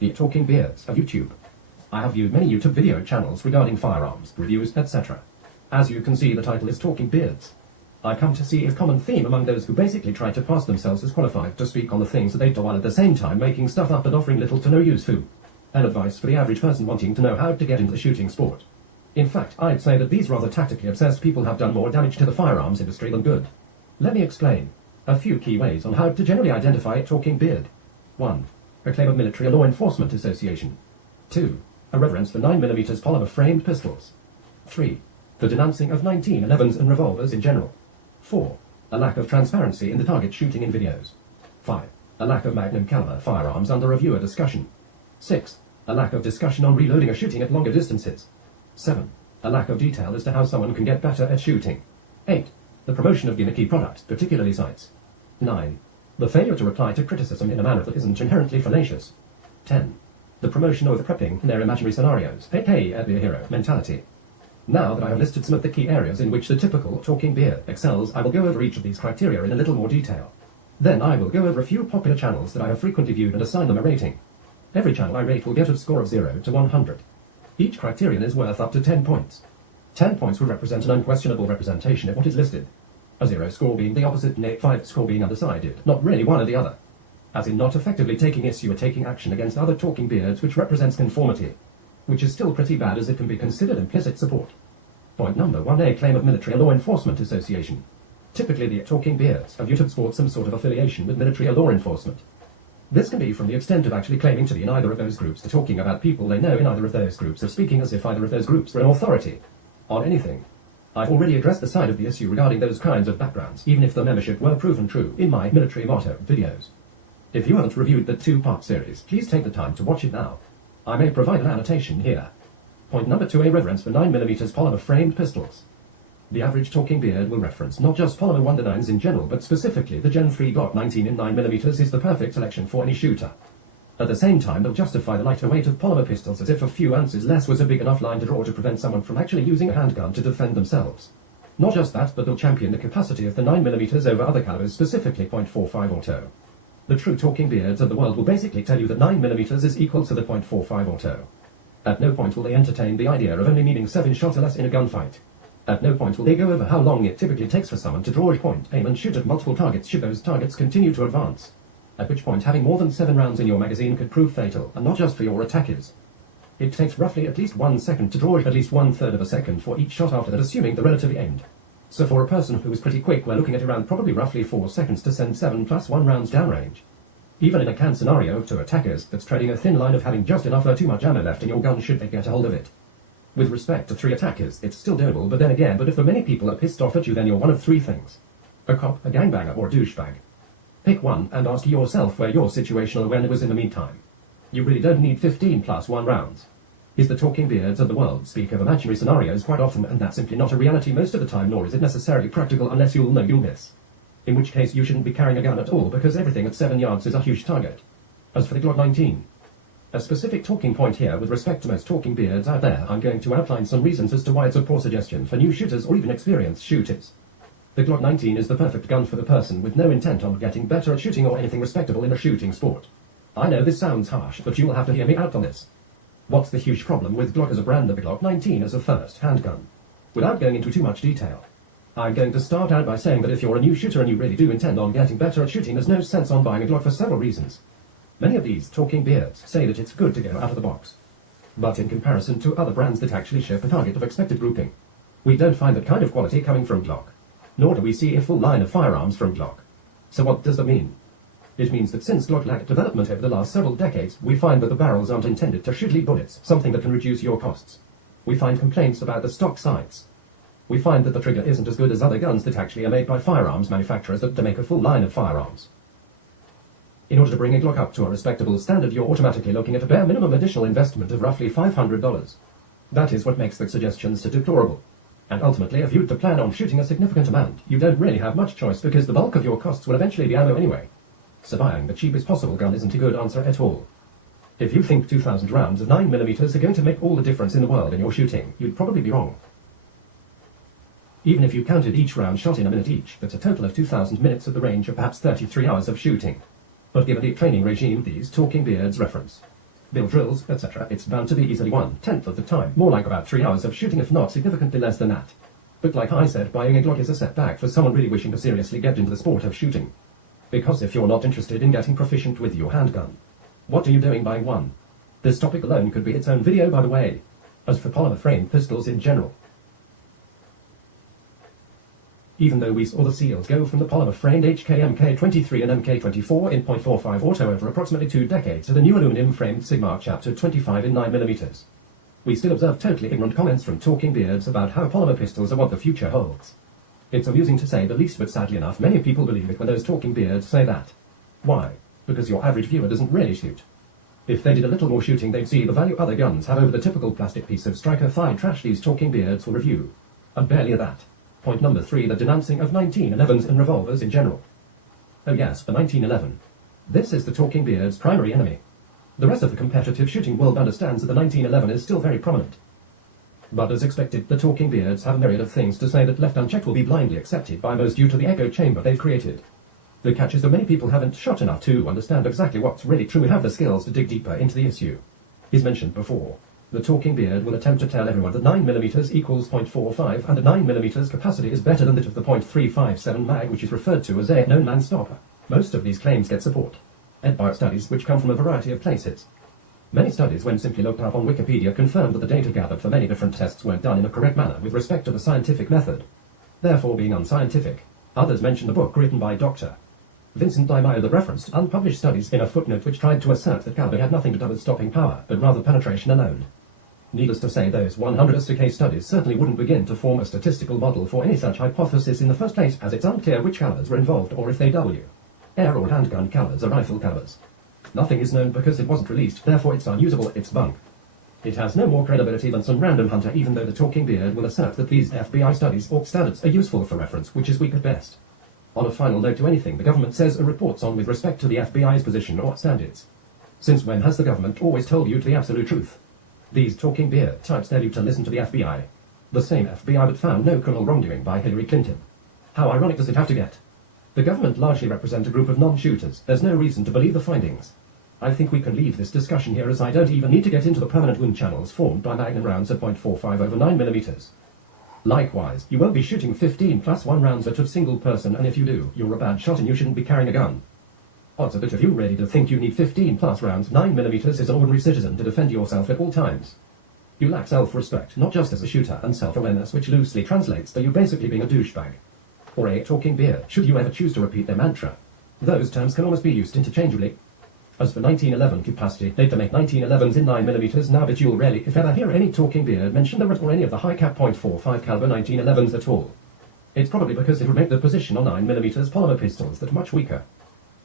The Talking Beards of YouTube. I have viewed many YouTube video channels regarding firearms, reviews, etc. As you can see, the title is Talking Beards. I come to see a common theme among those who basically try to pass themselves as qualified to speak on the things that they do while at the same time making stuff up and offering little to no use to. An advice for the average person wanting to know how to get into the shooting sport. In fact, I'd say that these rather tactically obsessed people have done more damage to the firearms industry than good. Let me explain. A few key ways on how to generally identify a talking beard. 1. A claim of Military Law Enforcement Association. 2. A reverence for 9mm polymer-framed pistols. 3. The denouncing of 1911s and revolvers in general. 4. A lack of transparency in the target shooting in videos. 5. A lack of magnum caliber firearms under reviewer discussion. 6. A lack of discussion on reloading or shooting at longer distances. 7. A lack of detail as to how someone can get better at shooting. 8. The promotion of gimmicky products, particularly sights. 9. The failure to reply to criticism in a manner that isn't inherently fallacious. 10. The promotion of prepping their imaginary scenarios, aka the hero mentality. Now that I have listed some of the key areas in which the typical talking beard excels, I will go over each of these criteria in a little more detail. Then I will go over a few popular channels that I have frequently viewed and assign them a rating. Every channel I rate will get a score of 0 to 100. Each criterion is worth up to 10 points. 10 points will represent an unquestionable representation of what is listed. A 0 score being the opposite and a 5 score being undecided, not really one or the other. As in not effectively taking issue or taking action against other talking beards, which represents conformity. Which is still pretty bad, as it can be considered implicit support. Point number 1, a claim of Military Law Enforcement Association. Typically the talking beards of YouTube sport some sort of affiliation with military law enforcement. This can be from the extent of actually claiming to be in either of those groups to talking about people they know in either of those groups, or speaking as if either of those groups were an authority on anything. I've already addressed the side of the issue regarding those kinds of backgrounds, even if the membership were proven true, in my military motto videos. If you haven't reviewed the 2-part series, please take the time to watch it now. I may provide an annotation here. Point number 2, a reverence for 9mm polymer-framed pistols. The average talking beard will reference not just polymer 109s in general, but specifically the Gen 3 Glock 19 in 9mm is the perfect selection for any shooter. At the same time, they'll justify the lighter weight of polymer pistols as if a few ounces less was a big enough line to draw to prevent someone from actually using a handgun to defend themselves. Not just that, but they'll champion the capacity of the 9mm over other calibers, specifically .45 auto. The true talking beards of the world will basically tell you that 9mm is equal to the .45 auto. At no point will they entertain the idea of only needing 7 shots or less in a gunfight. At no point will they go over how long it typically takes for someone to draw a point, aim and shoot at multiple targets should those targets continue to advance. At which point having more than 7 rounds in your magazine could prove fatal, and not just for your attackers. It takes roughly at least 1 second to draw at least 1/3 of a second for each shot after that, assuming they're relatively aimed. So for a person who is pretty quick, we're looking at around probably roughly 4 seconds to send 7 + 1 rounds downrange. Even in a canned scenario to attackers, that's treading a thin line of having just enough or too much ammo left in your gun should they get a hold of it. With respect to 3 attackers, it's still doable, but then again, if the many people are pissed off at you, then you're one of 3 things. A cop, a gangbanger, or a douchebag. Pick one and ask yourself where your situational awareness was in the meantime. You really don't need 15 + 1 rounds. Is the talking beards of the world speak of imaginary scenarios quite often, and that's simply not a reality most of the time, nor is it necessarily practical unless you'll know you'll miss. In which case you shouldn't be carrying a gun at all, because everything at 7 yards is a huge target. As for the Glock 19, a specific talking point here with respect to most talking beards out there, I'm going to outline some reasons as to why it's a poor suggestion for new shooters or even experienced shooters. The Glock 19 is the perfect gun for the person with no intent on getting better at shooting or anything respectable in a shooting sport. I know this sounds harsh, but you will have to hear me out on this. What's the huge problem with Glock as a brand of the Glock 19 as a first handgun? Without going into too much detail, I'm going to start out by saying that if you're a new shooter and you really do intend on getting better at shooting, there's no sense on buying a Glock for several reasons. Many of these talking beards say that it's good to go out of the box. But in comparison to other brands that actually ship a target of expected grouping, we don't find that kind of quality coming from Glock. Nor do we see a full line of firearms from Glock. So what does that mean? It means that since Glock lagged development over the last several decades, we find that the barrels aren't intended to shoot lead bullets, something that can reduce your costs. We find complaints about the stock sights. We find that the trigger isn't as good as other guns that actually are made by firearms manufacturers that make a full line of firearms. In order to bring a Glock up to a respectable standard, you're automatically looking at a bare minimum additional investment of roughly $500. That is what makes the suggestions so deplorable. And ultimately, if you'd to plan on shooting a significant amount, you don't really have much choice because the bulk of your costs will eventually be ammo anyway. So buying the cheapest possible gun isn't a good answer at all. If you think 2,000 rounds of 9mm are going to make all the difference in the world in your shooting, you'd probably be wrong. Even if you counted each round shot in a minute each, that's a total of 2,000 minutes at the range of perhaps 33 hours of shooting. But given the training regime these talking beards reference, build drills, etc., it's bound to be easily 1/10 of the time. More like about 3 hours of shooting, if not significantly less than that. But like I said, buying a Glock is a setback for someone really wishing to seriously get into the sport of shooting. Because if you're not interested in getting proficient with your handgun, what are you doing buying one? This topic alone could be its own video, by the way. As for polymer-framed pistols in general, even though we saw the seals go from the polymer-framed HK MK23 and MK24 in .45 auto over approximately 2 decades to the new aluminum-framed Sigma Chapter 25 in 9mm, we still observe totally ignorant comments from talking beards about how polymer pistols are what the future holds. It's amusing to say the least, but sadly enough, many people believe it when those talking beards say that. Why? Because your average viewer doesn't really shoot. If they did a little more shooting, they'd see the value other guns have over the typical plastic piece of striker thigh trash these talking beards will review. And barely that. Point number 3, the denouncing of 1911s and revolvers in general. Oh yes, the 1911. This is the talking beard's primary enemy. The rest of the competitive shooting world understands that the 1911 is still very prominent. But as expected, the talking beards have a myriad of things to say that left unchecked will be blindly accepted by most due to the echo chamber they've created. The catch is that many people haven't shot enough to understand exactly what's really true and have the skills to dig deeper into the issue. As mentioned before, the talking beard will attempt to tell everyone that 9mm equals .45 and that 9mm capacity is better than that of the .357 mag, which is referred to as a known man stopper. Most of these claims get support by studies which come from a variety of places. Many studies, when simply looked up on Wikipedia, confirmed that the data gathered for many different tests weren't done in a correct manner with respect to the scientific method, therefore being unscientific. Others mention a book written by Dr. Vincent Di Maio that referenced unpublished studies in a footnote which tried to assert that caliber had nothing to do with stopping power, but rather penetration alone. Needless to say, those 100 case studies certainly wouldn't begin to form a statistical model for any such hypothesis in the first place, as it's unclear which calibers were involved or if they air or handgun calibers or rifle calibers. Nothing is known because it wasn't released, therefore it's unusable, it's bunk. It has no more credibility than some random hunter, even though the talking beard will assert that these FBI studies or standards are useful for reference, which is weak at best. On a final note to anything the government says or reports on with respect to the FBI's position or standards. Since when has the government always told you the absolute truth? These talking beard types tell you to listen to the FBI. The same FBI that found no criminal wrongdoing by Hillary Clinton. How ironic does it have to get? The government largely represent a group of non-shooters. There's no reason to believe the findings. I think we can leave this discussion here, as I don't even need to get into the permanent wound channels formed by Magnum rounds at .45 over 9mm. Likewise, you won't be shooting 15 plus 1 rounds at a single person, and if you do, you're a bad shot and you shouldn't be carrying a gun. Odds are that if you're ready to think you need 15 plus rounds, 9mm is an ordinary citizen to defend yourself at all times. You lack self-respect, not just as a shooter, and self-awareness, which loosely translates to you basically being a douchebag. Or a talking beard, should you ever choose to repeat their mantra. Those terms can almost be used interchangeably. As for 1911 capacity, they'd to make 1911s in 9mm now, but you'll rarely, if ever, hear any talking beard mention the or any of the high cap .45 caliber 1911s at all. It's probably because it would make the position on 9mm polymer pistols that much weaker.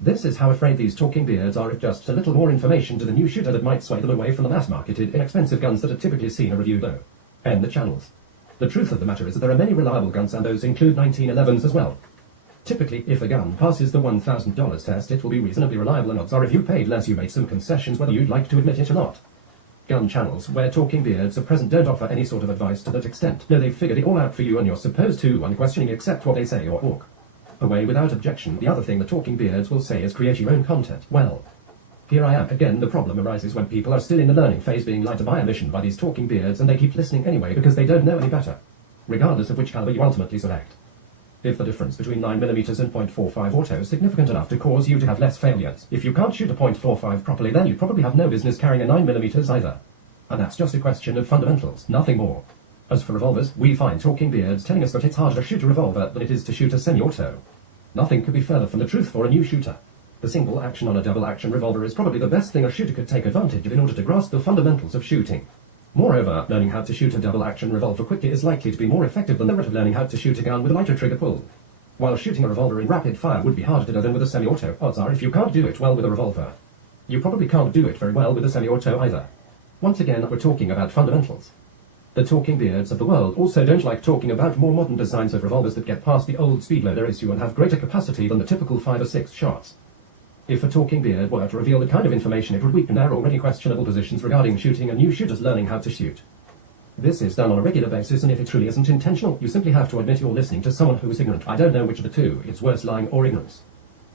This is how afraid these talking beards are of just a little more information to the new shooter that might sway them away from the mass-marketed, inexpensive guns that are typically seen or reviewed though. And the channels. The truth of the matter is that there are many reliable guns, and those include 1911s as well. Typically, if a gun passes the $1,000 test, it will be reasonably reliable, and odds are if you paid less you made some concessions, whether you'd like to admit it or not. Gun channels where talking beards at present don't offer any sort of advice to that extent. No, they've figured it all out for you and you're supposed to unquestioningly accept what they say or walk away without objection. The other thing the talking beards will say is create your own content. Well, here I am again. The problem arises when people are still in the learning phase, being lied to by omission by these talking beards, and they keep listening anyway because they don't know any better, regardless of which caliber you ultimately select. If the difference between 9mm and .45 auto is significant enough to cause you to have less failures, if you can't shoot a .45 properly, then you probably have no business carrying a 9mm either. And that's just a question of fundamentals, nothing more. As for revolvers, we find talking beards telling us that it's harder to shoot a revolver than it is to shoot a semi-auto. Nothing could be further from the truth for a new shooter. The single action on a double action revolver is probably the best thing a shooter could take advantage of in order to grasp the fundamentals of shooting. Moreover, learning how to shoot a double-action revolver quickly is likely to be more effective than the rate of learning how to shoot a gun with a lighter trigger pull. While shooting a revolver in rapid fire would be harder to do than with a semi-auto, odds are if you can't do it well with a revolver, you probably can't do it very well with a semi-auto either. Once again, we're talking about fundamentals. The talking beards of the world also don't like talking about more modern designs of revolvers that get past the old speedloader issue and have greater capacity than the typical 5 or 6 shots. If a talking beard were to reveal the kind of information, it would weaken our already questionable positions regarding shooting and new shooters learning how to shoot. This is done on a regular basis, and if it truly isn't intentional, you simply have to admit you're listening to someone who is ignorant. I don't know which of the two, it's worse, lying or ignorance.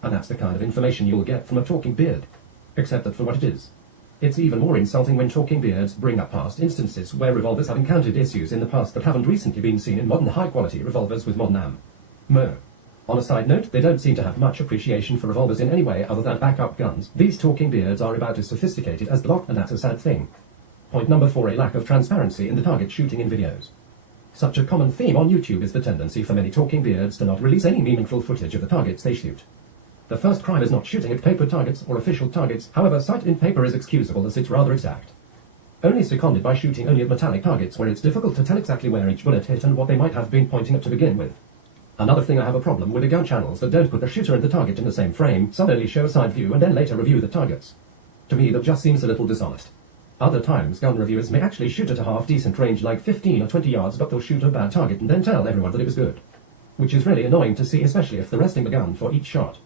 And that's the kind of information you'll get from a talking beard. Accept that for what it is. It's even more insulting when talking beards bring up past instances where revolvers have encountered issues in the past that haven't recently been seen in modern high-quality revolvers with modern ammo. On a side note, they don't seem to have much appreciation for revolvers in any way other than backup guns. These talking beards are about as sophisticated as the lot, and that's a sad thing. Point number 4, a lack of transparency in the target shooting in videos. Such a common theme on YouTube is the tendency for many talking beards to not release any meaningful footage of the targets they shoot. The first crime is not shooting at paper targets or official targets, however sight in paper is excusable as it's rather exact. Only seconded by shooting only at metallic targets where it's difficult to tell exactly where each bullet hit and what they might have been pointing at to begin with. Another thing I have a problem with are gun channels that don't put the shooter and the target in the same frame. Some only show a side view and then later review the targets. To me that just seems a little dishonest. Other times gun reviewers may actually shoot at a half-decent range like 15 or 20 yards, but they'll shoot a bad target and then tell everyone that it was good. Which is really annoying to see, especially if they're resting the gun for each shot.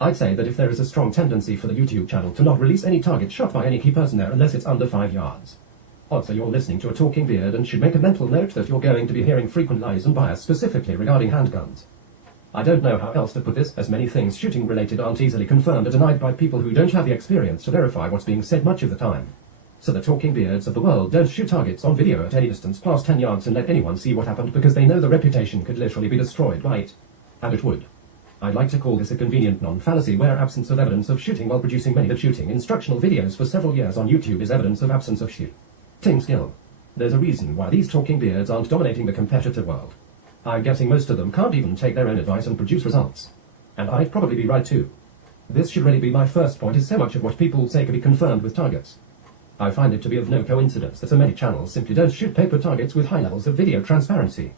I'd say that if there is a strong tendency for the YouTube channel to not release any target shot by any key person there unless it's under 5 yards. Odds are you're listening to a talking beard and should make a mental note that you're going to be hearing frequent lies and bias specifically regarding handguns. I don't know how else to put this, as many things shooting related aren't easily confirmed or denied by people who don't have the experience to verify what's being said much of the time. So the talking beards of the world don't shoot targets on video at any distance past 10 yards and let anyone see what happened because they know the reputation could literally be destroyed by it. And it would. I'd like to call this a convenient non-fallacy where absence of evidence of shooting while producing many shooting instructional videos for several years on YouTube is evidence of absence of shooting skill. There's a reason why these talking beards aren't dominating the competitive world. I'm guessing most of them can't even take their own advice and produce results. And I'd probably be right too. This should really be my first point, is so much of what people say can be confirmed with targets. I find it to be of no coincidence that so many channels simply don't shoot paper targets with high levels of video transparency.